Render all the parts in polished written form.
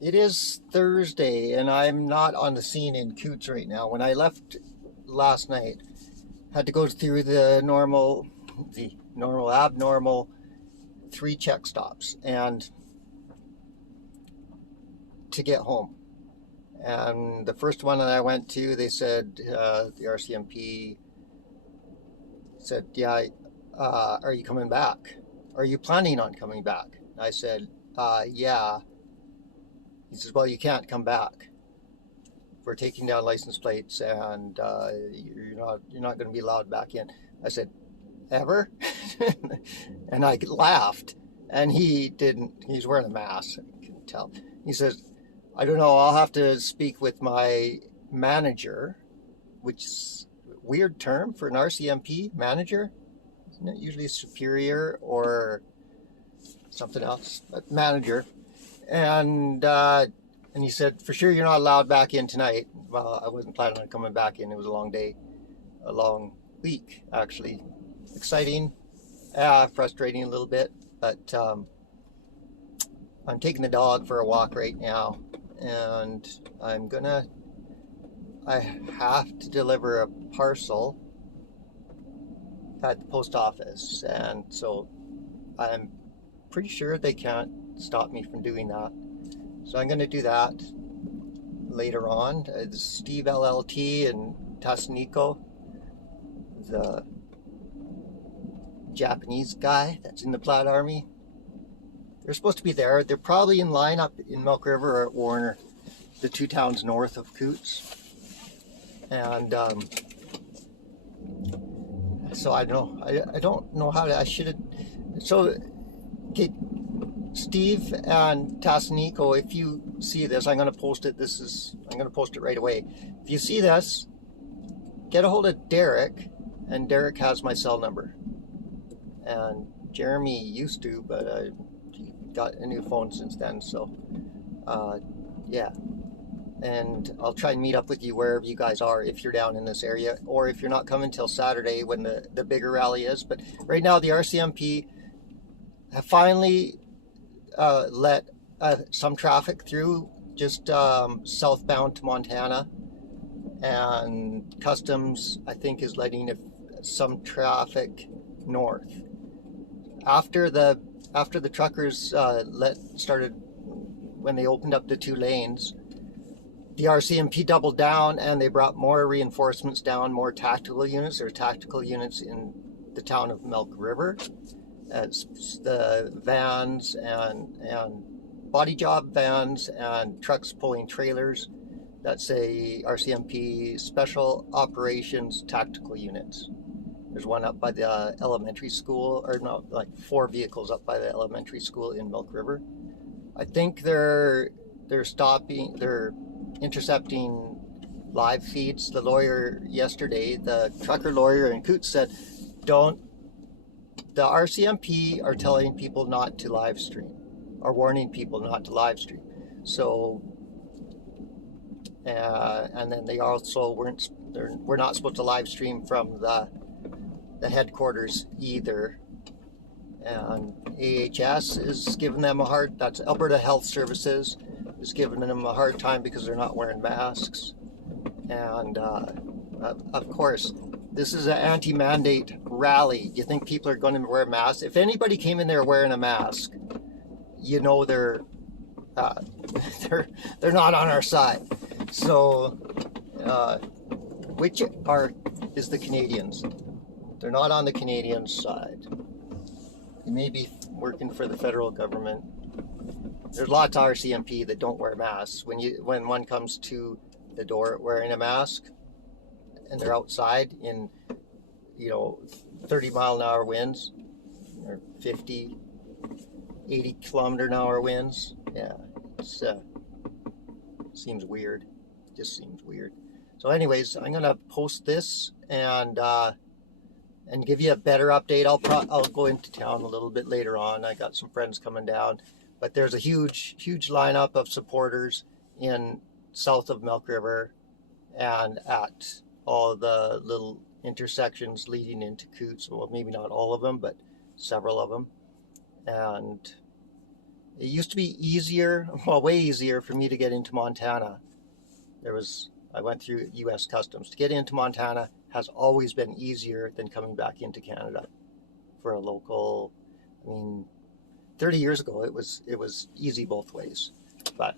It is Thursday, and I'm not on the scene in Coutts right now. When I left last night, had to go through the normal, abnormal 3 check stops, and to get home. And the first one that I went to, they said the RCMP said, "Yeah, are you coming back? Are you planning on coming back?" I said, "Yeah." He says, "Well, you can't come back. We're taking down license plates, and you're not going to be allowed back in." I said, "Ever?" And I laughed, and he didn't. He's wearing a mask. I can tell. He says, "I don't know. I'll have to speak with my manager," which is a weird term for an RCMP manager. Isn't it usually superior or something else? But manager. And he said, "For sure you're not allowed back in tonight." Well, I wasn't planning on coming back in. It was a long day, a long week, actually. Exciting, frustrating a little bit, but I'm taking the dog for a walk right now, and I have to deliver a parcel at the post office, and so I'm pretty sure they can't stop me from doing that. So I'm going to do that later on. Steve LLT and Tasniko, the Japanese guy that's in the Plaid Army, they're supposed to be there. They're probably in line up in Milk River or at Warner, the 2 towns north of Coutts. And so I don't know. I don't know how to. I should have. So, okay, Steve and Tasniko, if you see this, I'm going to post it. I'm going to post it right away. If you see this, get a hold of Derek, and Derek has my cell number. And Jeremy used to, but he got a new phone since then. So, yeah. And I'll try and meet up with you wherever you guys are if you're down in this area, or if you're not coming till Saturday when the bigger rally is. But right now, the RCMP have finally let some traffic through just southbound to Montana, and Customs, I think, is letting some traffic north. After the truckers started, when they opened up the 2 lanes, the RCMP doubled down, and they brought more reinforcements down, more tactical units. There are tactical units in the town of Milk River, as the vans and body job vans and trucks pulling trailers that say RCMP Special Operations Tactical Units. There's one up by the elementary school, or no, like 4 vehicles up by the elementary school in Milk River. I think they're intercepting live feeds. The lawyer yesterday, the trucker lawyer in Coutts, said, the RCMP are telling people not to live stream, or warning people not to live stream. So, and then they also we're not supposed to live stream from the headquarters either. And AHS is giving them that's Alberta Health Services, is giving them a hard time because they're not wearing masks. And of course, this is an anti-mandate rally. Do you think people are going to wear masks? If anybody came in there wearing a mask, you know they're not on our side. So, which is the Canadians? They're not on the Canadian side. They may be working for the federal government. There's lots of RCMP that don't wear masks. When one comes to the door wearing a mask, and they're outside in 30-mile-an-hour winds, or 50, 80-kilometer-an-hour winds, yeah, it's seems weird. It just seems weird. So anyways, I'm gonna post this and give you a better update. I'll go into town a little bit later on. I got some friends coming down, but there's a huge lineup of supporters in south of Milk River and at all the little intersections leading into Coutts. Well, maybe not all of them, but several of them. And it used to be easier, well, way easier for me to get into Montana. I went through U.S. Customs. To get into Montana has always been easier than coming back into Canada for a local. I mean, 30 years ago it was easy both ways, but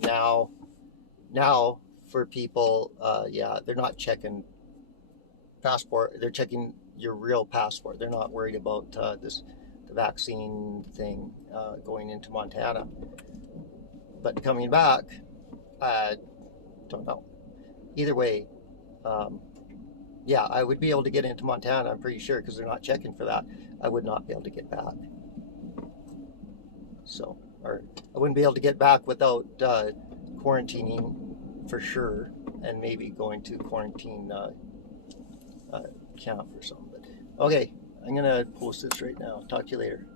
now for people, yeah, they're not checking passport. They're checking your real passport. They're not worried about the vaccine thing going into Montana. But coming back, don't know. Either way, yeah, I would be able to get into Montana, I'm pretty sure, because they're not checking for that. I would not be able to get back. So, or I wouldn't be able to get back without quarantining for sure, and maybe going to quarantine camp or something. But okay, I'm gonna post this right now. Talk to you later.